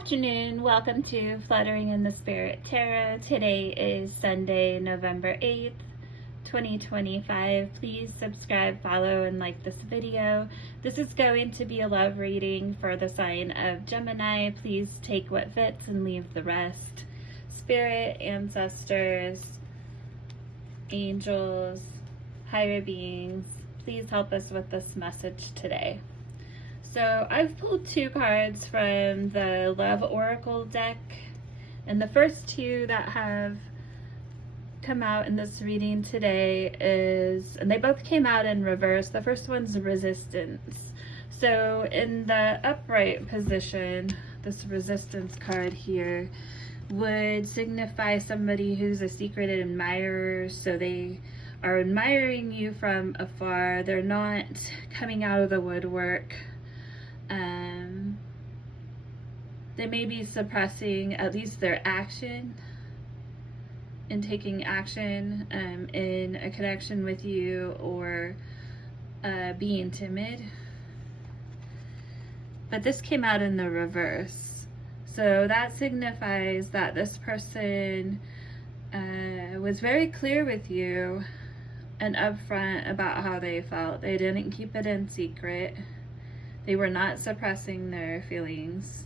afternoon. Welcome to Fluttering in the Spirit Tarot. Today is Sunday, November 8th, 2025. Please subscribe, follow, and like this video. This is going to be a love reading for the sign of Gemini. Please take what fits and leave the rest. Spirit, ancestors, angels, higher beings, please help us with this message today. So I've pulled two cards from the Love Oracle deck, and the first two that have come out in this reading today and they both came out in reverse. The first one's Resistance. So in the upright position, this Resistance card here would signify somebody who's a secret admirer. So they are admiring you from afar. They're not coming out of the woodwork. They may be suppressing at least their action and taking action in a connection with you, or being timid. But this came out in the reverse. So that signifies that this person was very clear with you and upfront about how they felt. They didn't keep it in secret. They were not suppressing their feelings,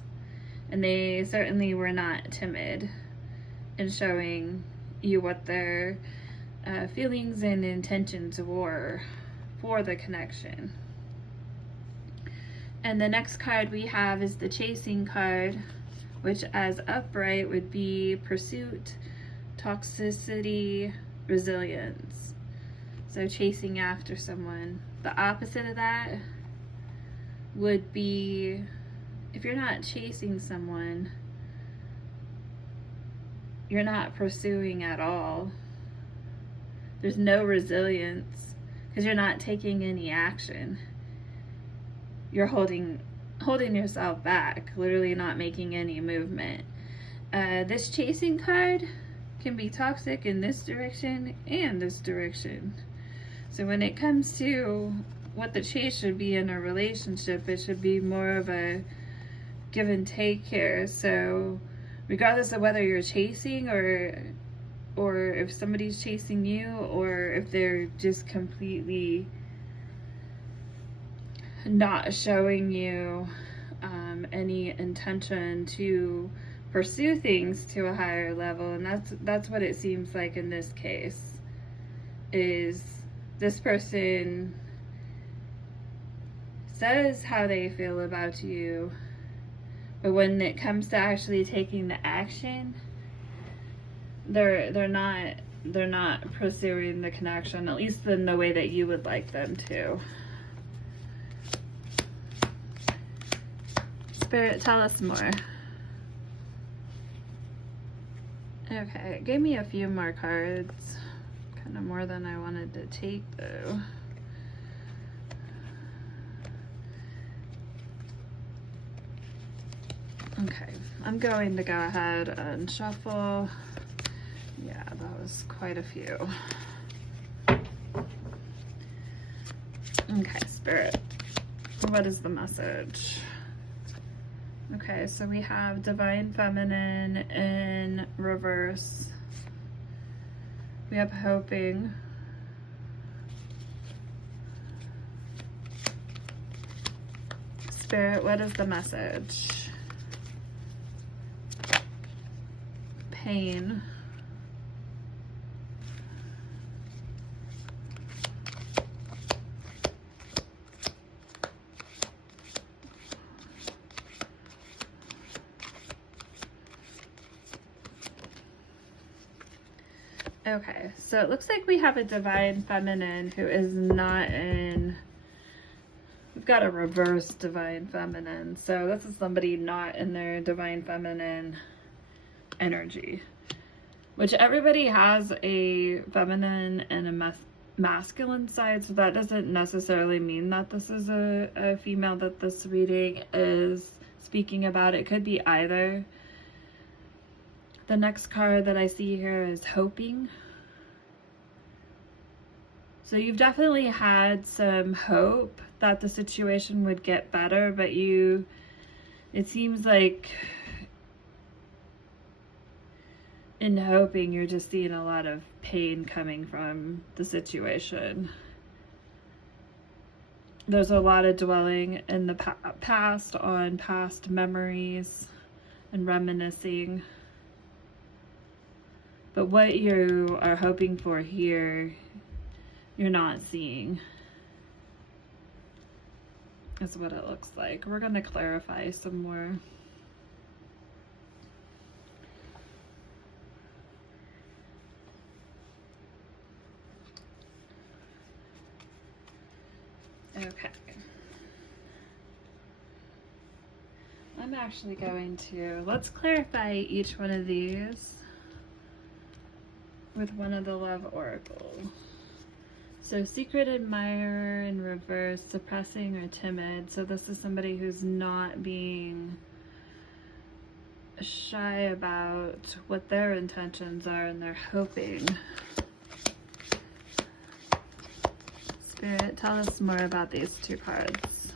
and they certainly were not timid in showing you what their feelings and intentions were for the connection. And the next card we have is the Chasing card, which as upright would be pursuit, toxicity, resilience. So chasing after someone. The opposite of that would be, if you're not chasing someone, you're not pursuing at all. There's no resilience because you're not taking any action. You're holding yourself back, literally not making any movement. This Chasing card can be toxic in this direction and this direction. So when it comes to what the chase should be in a relationship, it should be more of a give and take here. So regardless of whether you're chasing or if somebody's chasing you, or if they're just completely not showing you any intention to pursue things to a higher level. And that's what it seems like in this case, is this person says how they feel about you, but when it comes to actually taking the action, they're not pursuing the connection, at least in the way that you would like them to. Spirit, tell us more. Okay, it gave me a few more cards, kind of more than I wanted to take though. Okay, I'm going to go ahead and shuffle. Yeah, that was quite a few. Okay, Spirit, what is the message? Okay, so we have Divine Feminine in reverse. We have Hoping. Spirit, what is the message? Pain. Okay, so it looks like we have a Divine Feminine who is not in, we've got a reverse Divine Feminine. So this is somebody not in their Divine Feminine energy, which everybody has a feminine and a masculine side, so that doesn't necessarily mean that this is a female that this reading is speaking about. It could be either. The next card that I see here is Hoping. So you've definitely had some hope that the situation would get better, but it seems like in hoping, you're just seeing a lot of pain coming from the situation. There's a lot of dwelling in the past, on past memories and reminiscing. But what you are hoping for here, you're not seeing. That's what it looks like. We're going to clarify some more. Okay. I'm actually going to, let's clarify each one of these with one of the love oracles. So secret admirer in reverse, suppressing or timid. So this is somebody who's not being shy about what their intentions are, and they're hoping. Spirit, tell us more about these two cards.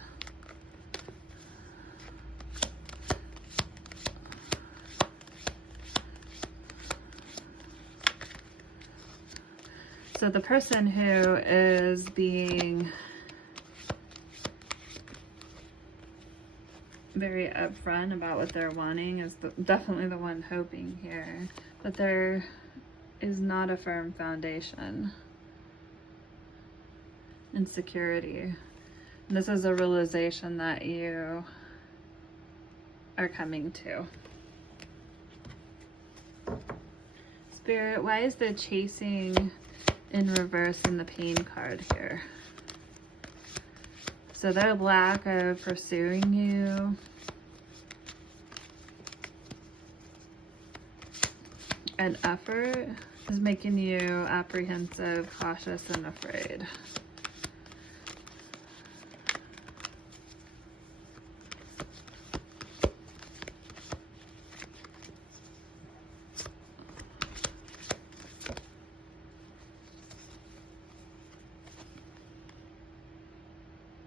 So the person who is being very upfront about what they're wanting is definitely the one hoping here, but there is not a firm foundation. Insecurity. And this is a realization that you are coming to. Spirit, why is there chasing in reverse in the pain card here? So their lack of pursuing you, and effort is making you apprehensive, cautious, and afraid.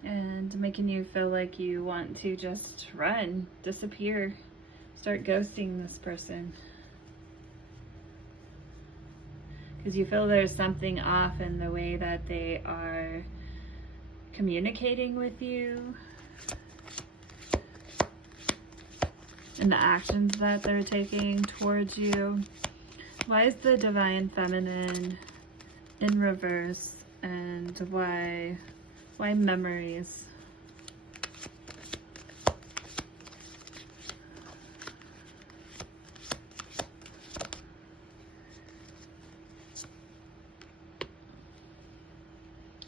And making you feel like you want to just run, disappear, start ghosting this person. Because you feel there's something off in the way that they are communicating with you, and the actions that they're taking towards you. Why is the divine feminine in reverse, and why memories?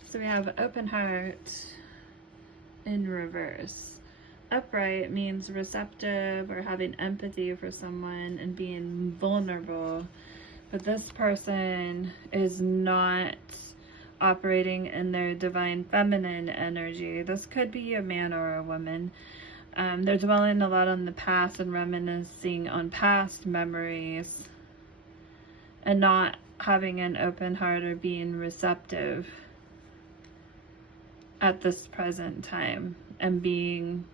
So we have open heart in reverse. Upright means receptive or having empathy for someone and being vulnerable. But this person is not operating in their divine feminine energy. This could be a man or a woman. They're dwelling a lot on the past and reminiscing on past memories, and not having an open heart or being receptive at this present time, and being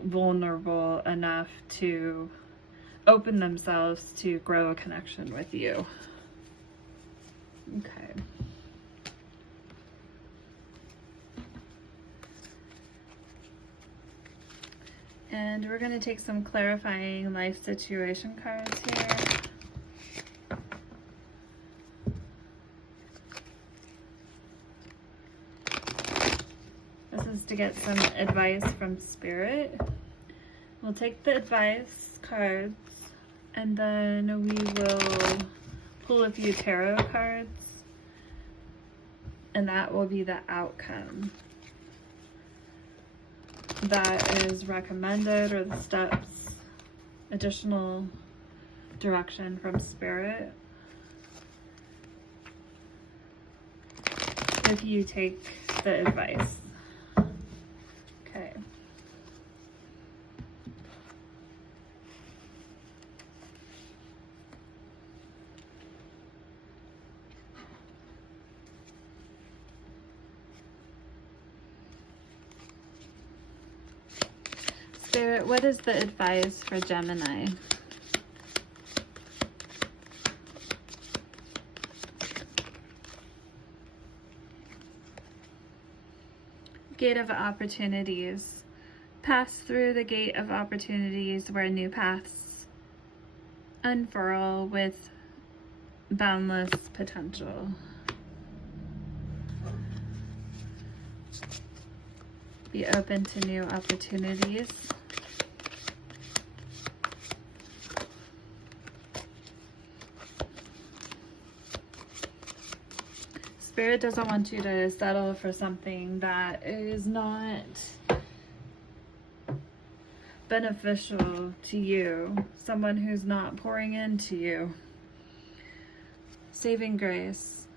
vulnerable enough to open themselves to grow a connection with you. Okay. And we're going to take some clarifying life situation cards here. This is to get some advice from Spirit. We'll take the advice cards, and then we will pull a few tarot cards, and that will be the outcome that is recommended, or the steps, additional direction from Spirit if you take the advice. Okay. Spirit, what is the advice for Gemini? Gate of opportunities. Pass through the gate of opportunities where new paths unfurl with boundless potential. Be open to new opportunities. Spirit doesn't want you to settle for something that is not beneficial to you, someone who's not pouring into you. Saving grace.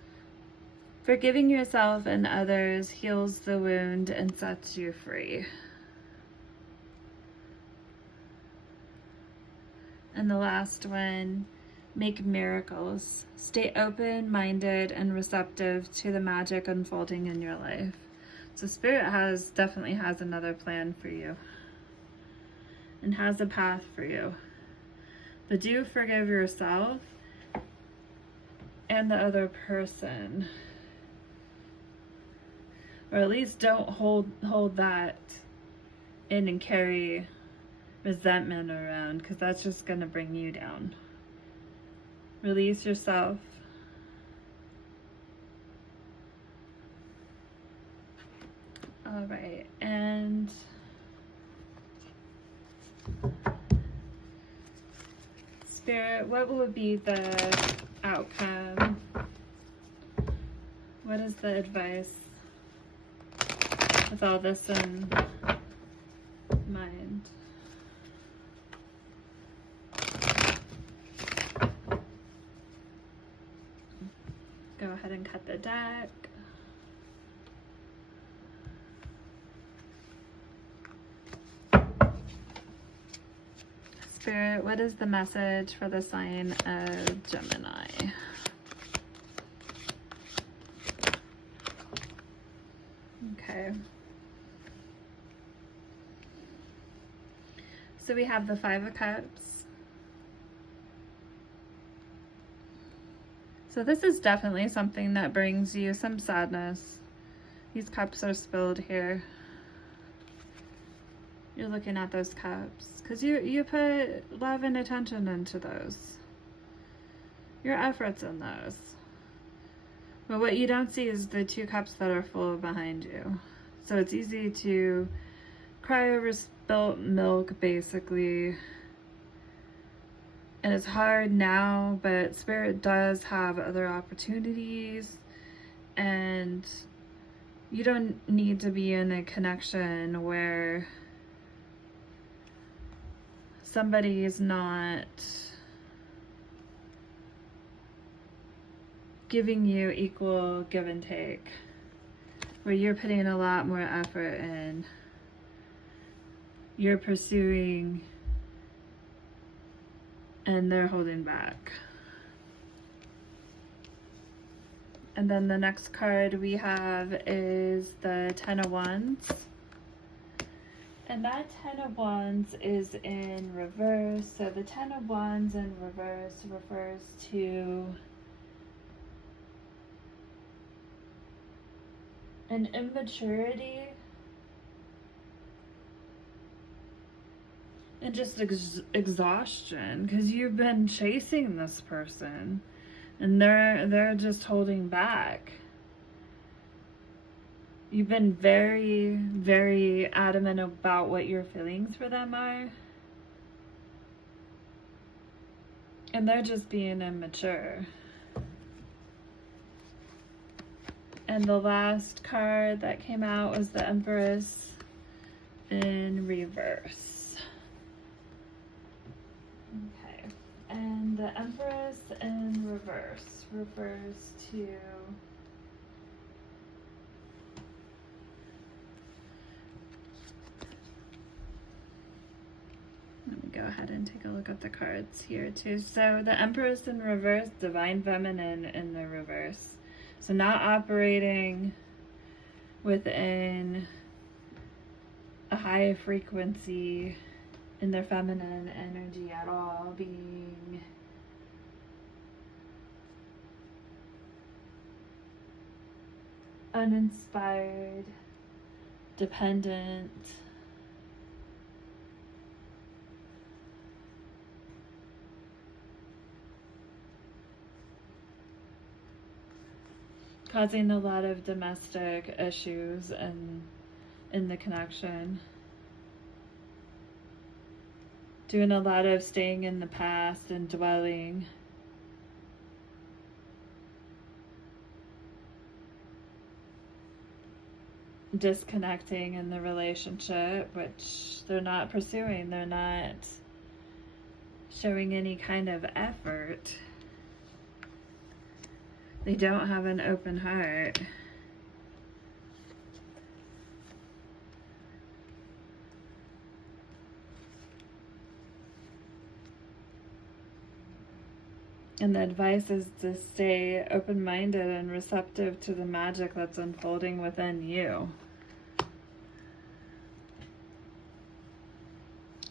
Forgiving yourself and others heals the wound and sets you free. And the last one, make miracles. Stay open-minded and receptive to the magic unfolding in your life. So Spirit definitely has another plan for you and has a path for you. But do forgive yourself and the other person. Or at least don't hold that in and carry resentment around, because that's just going to bring you down. Release yourself. All right, and Spirit, what will be the outcome? What is the advice with all this in mind? Go ahead and cut the deck. Spirit, what is the message for the sign of Gemini? Okay. So we have the Five of Cups. So this is definitely something that brings you some sadness. These cups are spilled here. You're looking at those cups because you put love and attention into those. Your efforts in those. But what you don't see is the two cups that are full behind you. So it's easy to cry over spilt milk, basically. And it's hard now, but Spirit does have other opportunities. And you don't need to be in a connection where somebody is not giving you equal give and take, where you're putting a lot more effort in, you're pursuing, and they're holding back. And then the next card we have is the Ten of Wands. And that Ten of Wands is in reverse. So the Ten of Wands in reverse refers to an immaturity and just exhaustion, because you've been chasing this person and they're just holding back. You've been very, very adamant about what your feelings for them are. And they're just being immature. And the last card that came out was the Empress in reverse. Okay. And the Empress in reverse refers to go ahead and take a look at the cards here too. So the Empress in reverse, Divine Feminine in the reverse. So not operating within a high frequency in their feminine energy at all, being uninspired, dependent, causing a lot of domestic issues in the connection. Doing a lot of staying in the past and dwelling. Disconnecting in the relationship, which they're not pursuing. They're not showing any kind of effort. They don't have an open heart. And the advice is to stay open-minded and receptive to the magic that's unfolding within you.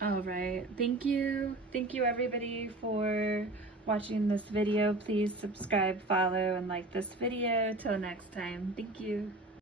All right. Thank you. Thank you, everybody, for watching this video. Please subscribe, follow, and like this video. Till next time. Thank you.